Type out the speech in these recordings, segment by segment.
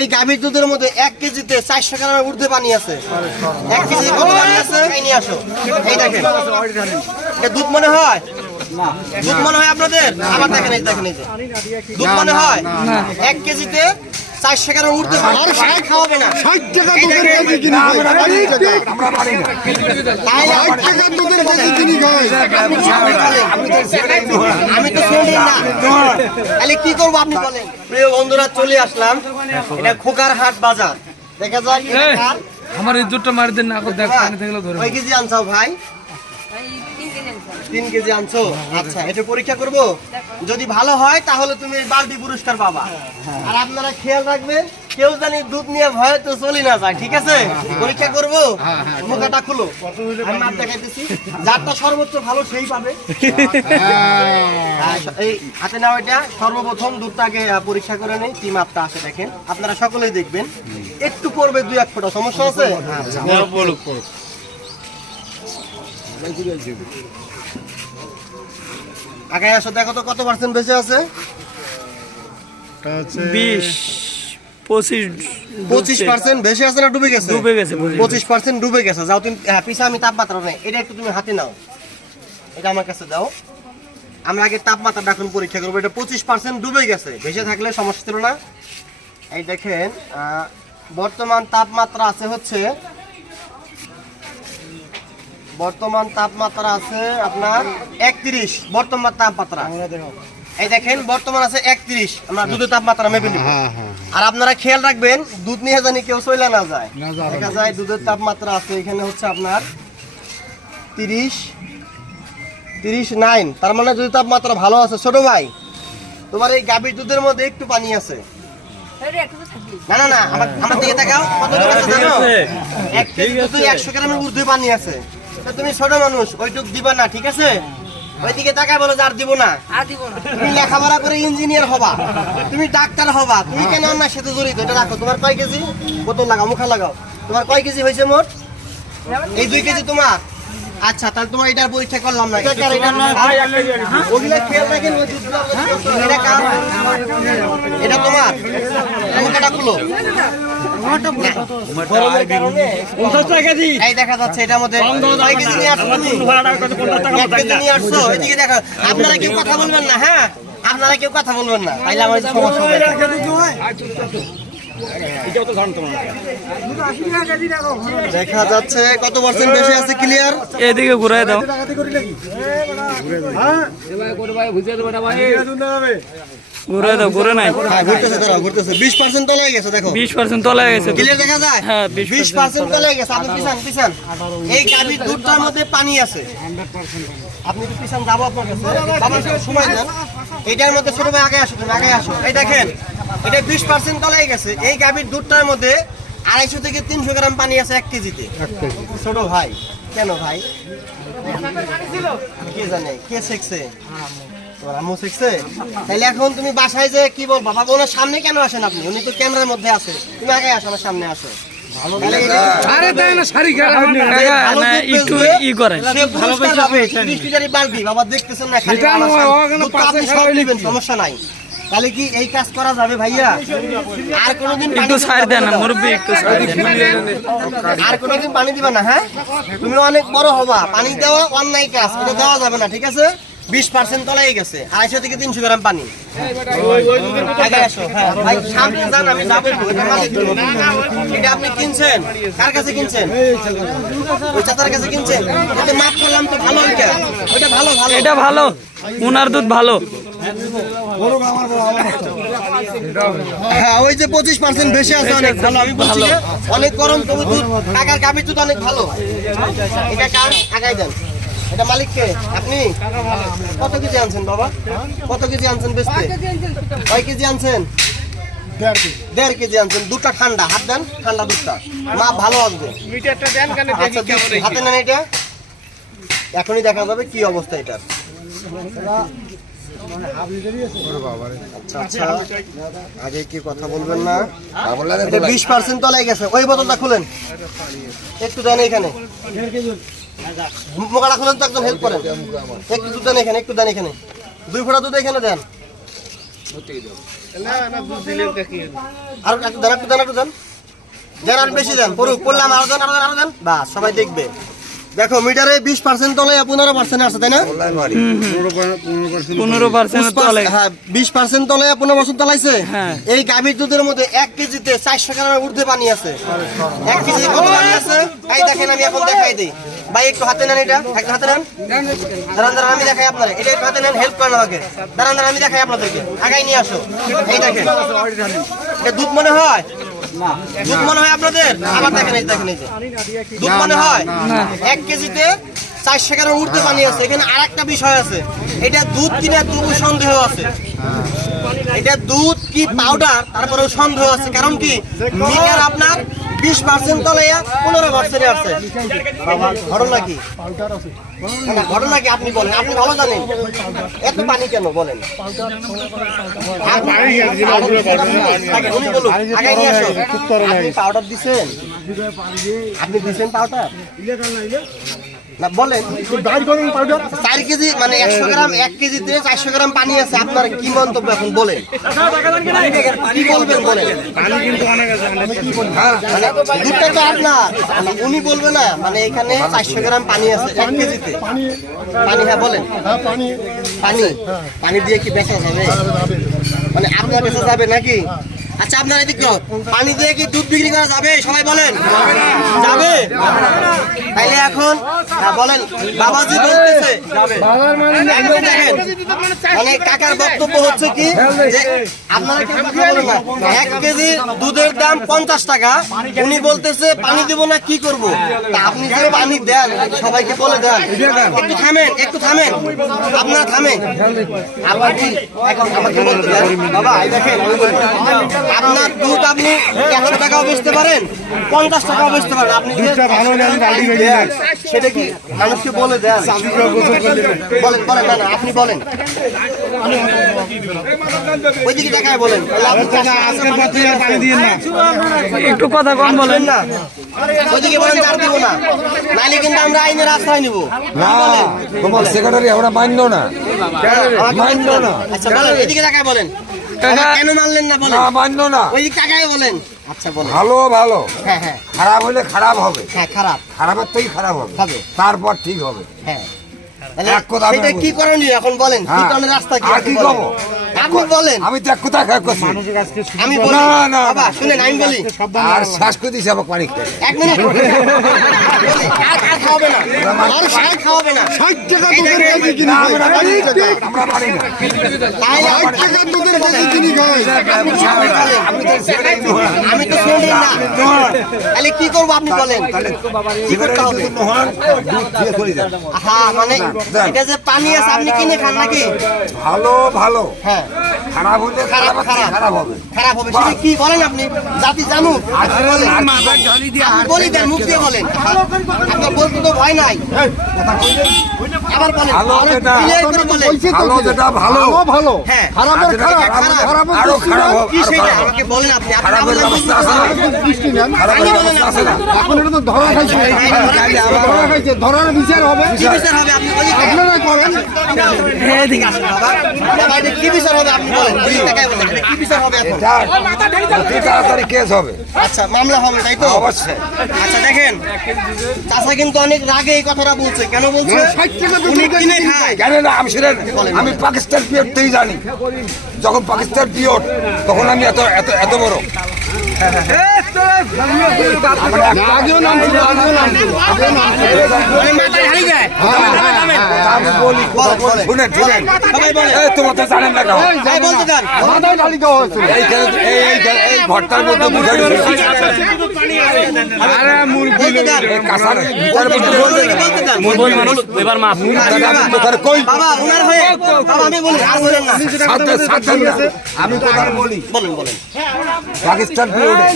এই গাভীর দুধের মধ্যে 1 কেজিতে 400 গ্রামের ঊর্ধ্বে পানি আছে। 1 কেজি কত পানি আছে নিয়ে আসো। এই দেখেন, এটা দুধ মনে হয় না? দুধ মনে হয় আপনাদের? আবার দেখেন, এই দেখেন, এই যে দুধ মনে হয়। 1 কেজিতে 400 গ্রাম ঊর্ধ্বে পানি। আর সবাই খাওয়াবে না। 60 টাকা দুধের কেজি কিনি ভাই। আমরা পারি না। 60 টাকা দুধের কেজি কিনি ভাই। আমি তো শুনি না। তাহলে কি করব আপনি বলেন? প্রিয় বন্ধুরা, চলে আসলাম, এটা খোকার হাট বাজার। দেখা যায় আমার ইজ্জতটা মারি দেন না, দেখ পানি থেকে ধরে। কয় কেজি আনছো ভাই? 3 কেজি আনছো। আচ্ছা, এটা পরীক্ষা করব। যদি ভালো হয় তাহলে তুমি বালতি পুরস্কার পাবা। আর আপনারা খেয়াল রাখবেন, কেউ জানি দুধ নিয়ে ভয় তো চলি না যায়। ঠিক আছে, পরীক্ষা করব। মুখাটা খুলো, আমি মাপ দেখাইতেছি। যারটা সর্বোচ্চ ভালো সেই পাবে। এই হাতে নাও, এটা সর্বপ্রথম দুধটাকে পরীক্ষা করে নেই, কি মাপটা আছে দেখেন। আপনারা সকলেই দেখবেন, একটু পড়বে 2-1 ফোঁটা, সমস্যা আছে? আগে আসো, দেখো তো কত পার্সেন্ট বেঁচে আছে। 25% বেশি আছে না ডুবে গেছে? ডুবে গেছে। 25% ডুবে গেছে। যাও তুমি, পিছা আমি তাপমাত্রা নেই, এটা একটু তুমি হাতে নাও, এটা আমার কাছে দাও। আমরা আগে তাপমাত্রাটা এখন পরীক্ষা করবো। এটা 25% ডুবে গেছে, ভেসে থাকলে সমস্যা ছিল না। এই দেখেন, বর্তমান তাপমাত্রা আছে হচ্ছে, বর্তমান তাপমাত্রা আছে আপনার 31। বর্তমান তাপমাত্রা এই দেখেন, বর্তমান আছে 31। আমরা দুধের তাপমাত্রা মেপে নিব। আর আপনারা খেয়াল রাখবেন, দুধ নিয়ে জানি কেউ চলে না যায়। দেখা যায় দুধের তাপমাত্রা আছে এখানে হচ্ছে আপনার 39। তার মানে দুধের তাপমাত্রা ভালো আছে। ছোট ভাই, তোমার এই গাভীর দুধের মধ্যে একটু পানি আছে। না না না, আমার দিকে তাকাও। কত আছে জানো? 1 কেজি দুধে 100 গ্রামের ঊর্ধ্বে পানি আছে। তুমি ছোট মানুষ, ওইটুক দিবা না, ঠিক আছে? ওইদিকে তাকায় বলো যে আর দিব না। তুমি লেখাপড়া করে ইঞ্জিনিয়ার হবা, তুমি ডাক্তার হবা, তুমি কেন অন্যার সাথে জড়িত? এটা রাখো। তোমার কয় কেজি? বোতল লাগাও, মুখা লাগাও। তোমার কয় কেজি হয়েছে মোট? এই 2 কেজি তোমার। আচ্ছা, তাহলে তোমার এটার পরীক্ষা করলাম না। ওগুলা খেয়াল রাখেন। এটা তোমার, মুখাটা খুলো। এই দেখা যাচ্ছে এটার মধ্যে কয় কেজি নিয়ে আসছো তুমি? 1 কেজি নিয়ে আসছো। এদিকে দেখো, আপনারা কেউ কথা বলবেন না। হ্যাঁ, আপনারা কেউ কথা বলবেন না, তাইলে আমার সমস্যা হবে। দেখা যাচ্ছে কত পার্সেন্ট বেশি আছে, ক্লিয়ার? এদিকে ঘুরাই দাও। ঘুরে দাও, ঘুরে নাই। হ্যাঁ, ঘুরতেছে, দাঁড়াও, ঘুরতেছে। 20% তলায় গেছে, দেখো 20% তলায় গেছে। ক্লিয়ার দেখা যায়? হ্যাঁ, 20% তলায় গেছে। আপনি পিছান, পিছান। এই গাভীর দুধটার মধ্যে পানি আছে। আপনি তো পিছান, যাবো আপনার কাছে। বাবার সাথে সময় দেন। এটার মধ্যে ছোট ভাই আগে আসো, তুমি আগে আসো। এই দেখেন, এটা 20% তলায় গেছে। এই গাভীর দুধটার মধ্যে 250 থেকে 300 গ্রাম পানি আছে 1 কেজিতে। ছোট ভাই, কেন ভাই? কে জানে, কে শিখছে? তোমার আম্মু শিখছে? তাহলে এখন তুমি বাসায় যে কি বলবা? বাবা, ওনার সামনে কেন আসেন আপনি? উনি তো ক্যামেরার মধ্যে আছে। তুমি আগে আসো, আমার সামনে আসো। আরে তাই না, শাড়ি খারাপ না, একটু ই করে। বাবা দেখতেছেন না, সমস্যা নাই। তাহলে কি এই কাজ করা যাবে ভাইয়া? আর কোনোদিন একটু ছাড় দেন না মুরব্বি, একটু ছাড় দেন। আর কোনোদিন পানি দিবা না। হ্যাঁ, তুমি অনেক বড় হবা। পানি দেওয়া অন্যায় কাজ, এটা দেওয়া যাবে না, ঠিক আছে? 20% তলায় গেছে, 250 থেকে 300 গ্রাম পানি। ভাই সামনে যান, আমি যাবো। এটা আপনি কিনছেন, কার কাছে কিনছেন? ওই চাচার কাছে কিনছেন। এটা মাপ করলাম তো ভালো। ওইটা ভালো, ভালো, এটা ভালো, উনার দুধ ভালো। হ্যাঁ, ওই যে 25% বেশি আছে, অনেক ভালো। আমি বলছি যে অনেক গরম, তবু দুধ কাকার গাভীর দুধ অনেক ভালো। এটা কার? আগাই দেন। এটা মালিককে? আপনি কত কেজি আনছেন বাবা? কত কেজি আনছেন বেচতে? কয় কেজি আনছেন? 1.5 কেজি আনছেন। দুধটা ঠান্ডা, হাত দেন। ঠান্ডা দুধটা, মাপ ভালো আসবে। আচ্ছা, হাতে নেন এটা। এখনই দেখা যাবে কি অবস্থা এটার। আচ্ছা আচ্ছা, আগে কি কথা বলবেন না? 20% তলায় গেছে। ওই বোতলটা খুলেন, একটু দেন এখানে। মোকাটা খুলেন তো, একদম হেল্প করেন। একটু দুধ দেন এখানে, একটু দেন এখানে। 2 ফোঁটা দুধ এখানে দেন। আর একটু দেন, একটু দেন, একটু দেন। দেন আর বেশি দেন, পড়ুক, পড়লাম, আরো দেন, আরো দেন, আরো দেন। বাস, সবাই দেখবে। দেখো মিটারে 20% তলে 15% আছে, তাই না? 15% তলে। হ্যাঁ, 20% তলে 15% তলাইছে। হ্যাঁ। এই গাভীর দুধের মধ্যে 1 কেজিতে 400 গ্রামের ঊর্ধ্বে পানি আছে। 1 কেজিতে কত পানি আছে? এই দেখেন, আমি এখন দেখাই দিই। ভাই একটু হাতে নেন, এটা একটু হাতে নেন। দাঁড়ান দাঁড়ান, আমি দেখাই আপনারে। এটা একটু হাতে নেন, হেল্প করেন আমাকে। দাঁড়ান দাঁড়ান, আমি দেখাই আপনাদেরকে। আগাই নিয়ে আসো। এই দেখেন, এটা দুধ মনে হয়? দুধ মনে হয় আপনাদের? আবার দেখেন, এই দেখেন, এই যে দুধ মনে হয়? 1 কেজিতে 400 গ্রাম ঊর্ধ্বে পানি আছে। এখানে আরেকটা বিষয় আছে, এটা দুধ কিনা তবু সন্দেহ আছে। এটা দুধ কি পাউডার, তারপরেও সন্দেহ আছে। কারণ কি, মিটার আপনার 20% তলে 15% আছে। ঘটনা কি? না, ঘটনা কি আপনি বলেন, আপনি ভালো জানেন। এত পানি কেন বলেন? উনি বলুন, আগাই নিয়ে আসো। আপনি পাউডার দিছেন? আপনি দিছেন পাউডার? না, বলেন। 4 কেজি মানে 100 গ্রাম, 1 কেজিতে 400 গ্রাম পানি আছে। আপনার কি মন্তব্য এখন বলেন? কি বলবেন বলেন? মানে দুধটা তো আপনার, মানে উনি বলবে না, মানে এখানে 400 গ্রাম পানি আছে 1 কেজিতে। পানি, হ্যাঁ বলেন। পানি, পানি দিয়ে কি বেচা যাবে? মানে আপনার বেচা যাবে নাকি? আচ্ছা, আপনার এদিকে পানি দিয়ে কি দুধ বিক্রি করা যাবে? সবাই বলেন, যাবে? তাইলে এখন বলেন, বাবাজি বলতেছে যাবে। একদম দেখেন, মানে কাকার বক্তব্য হচ্ছে কি, যে আপনারা কেউ কথা বলেন না। 1 কেজি দুধের দাম 50 টাকা, উনি বলতেছে পানি দেবো না, কি করব? তা আপনি যে পানি দেন, সবাইকে বলে দেন। একটু থামেন, একটু থামেন, আপনারা থামেন। আবার কি এখন আমাকে বলতে দেন? বাবা এই দেখেন, আপনার দুধ আপনি 100 টাকাও বেচতে পারেন, 50 টাকাও বেচতে পারেন। আপনি যে পানি দেন, সেটা কি মানুষকে বলে দেন? বলেন বলেন, না না আপনি বলেন, ওইদিকে দেখায় বলেন। একটু কথা কম বলেন না, ওইদিকে বলেন, চার দিব না, নাইলে কিন্তু আমরা আইনের রাস্তায় নিব। তোমার সেক্রেটারি আমরা মান্য না, মান্য না। আচ্ছা বলেন, এদিকে দেখায় বলেন, কেন মানলেন না বলেন? মান্য না। ওই টাকায় বলেন। আচ্ছা বলেন। ভালো ভালো, হ্যাঁ হ্যাঁ খারাপ হলে খারাপ হবে, হ্যাঁ, খারাপ খারাপের থেকেই খারাপ হবে, হবে। তারপর ঠিক হবে। হ্যাঁ, এক কথা আমি সেটা বলি। কি করণীয় এখন বলেন? কি হ্যাঁ। করণের রাস্তা কি? আর কি বলেন। করবো? আপনি বলেন। আমি তো এক কথা খেয়াল করছি, আমি বলি, না, না, বাবা শুনেন, আমি বলি। আর শ্বাস করে দিয়েছে আমার পানি খেয়ে। 1 মিনিট বলি, আর খাওয়াবে না, আর শাক খাওয়াবে না। 60 টাকা দুধের কেজি কিনে খাই। আমরা পারি না। তাই না? 60 টাকা দুধের কেজি কিনে খাই। আমি তো শুনি না, তাহলে কি করবো আপনি বলেন? কি করতে হবে? হ্যাঁ, মানে এটা যে পানি আছে আপনি কিনে খান নাকি? ভালো ভালো, হ্যাঁ, খারাপ হলে খারাপ, খারাপ খারাপ হবে। খারাপ হবে। সেটা কি বলেন আপনি? জাতি জানুক। আপনি বলেন। আপনি বলি দেন, মুখ দিয়ে বলেন। আপনার বলতে তো ভয় নাই। আবার বলেন, ভালো যেটা, clear করে বলেন। ভালো যেটা ভালো, ভালো, হ্যাঁ, খারাপের খারাপ, খারাপ। খারাপের আরো দৃষ্টি খারাপ নেন। হবে, কি আরো সেটা খারাপ হবে। আমাকে বলেন আপনি। আপনি খারাপের বলেন, ব্যবস্থা আছে না? খারাপের দৃষ্টি নেন। খারাপের বলেন ব্যবস্থা আছে না? এখন এটা তো ধরা খাইছে, ধরা খাইছে, ধরার বিচার হবে। কি বিচার হবে আপনি বলেন? আপনারা করেন। এদিকে আসেন বাবা। বাবা, এটা কি বিচার হবে আপনি বলেন? ওই টাকায় বলেন, এটা কি বিচার হবে এখন? অতি তাড়াতাড়ি কেস হবে, আচ্ছা, মামলা হবে তাই তো? অবশ্যই। আচ্ছা দেখেন, চাচা কিন্তু অনেক রাগে এই কথাটা বলছে। কেন বলছে? 60 টাকা উনি দুধের কিনে কেজি খায়। জানে না, আমি সেটা আমি পাকিস্তান পিরিয়ড থেকেই জানি। যখন পাকিস্তান পিরিয়ড, তখন আমি এত এত এত বড় আগেও নাম ছিল, আগেও নাম ছিল, আগেও নাম ছিল। মানে মাথায় হারিয়ে যায়। আমি বলি, শুনেন শুনেন, সবাই বলে। এই তোমার তো জানেন না কেন? এই বলতে দেন। মাথায় ঢালি দেওয়া হয়েছিল। এইখানে এই ঘরটার মধ্যে বুঝে বলতে দেন। কাঁচার ভিতরে বলতে দেন। এবার মাফ। কই বাবা, উনার হয়ে বাবা আমি বলি, আর বলেন না। সাথে সাথে আমি কথা বলি। বলেন বলেন। পাকিস্তান পিরিয়ড ওঠে।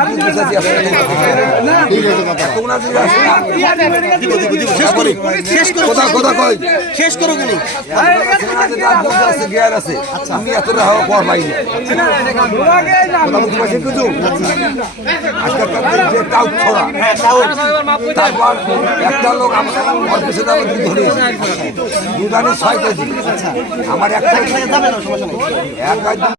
আমি বুঝতে চাচ্ছি আপনাদের এতগুলো যদি আসে না, শেষ করি শেষ করো কথা কই শেষ করো কিনি জ্ঞান আছে আমি এতটা হওয়া পর পাইনি তারপর একটা লোক আমার পিছনে আমার দুধ ধরে দুধ আনি 6 কেজি আমার একটা যাবে না সমস্যা নেই এক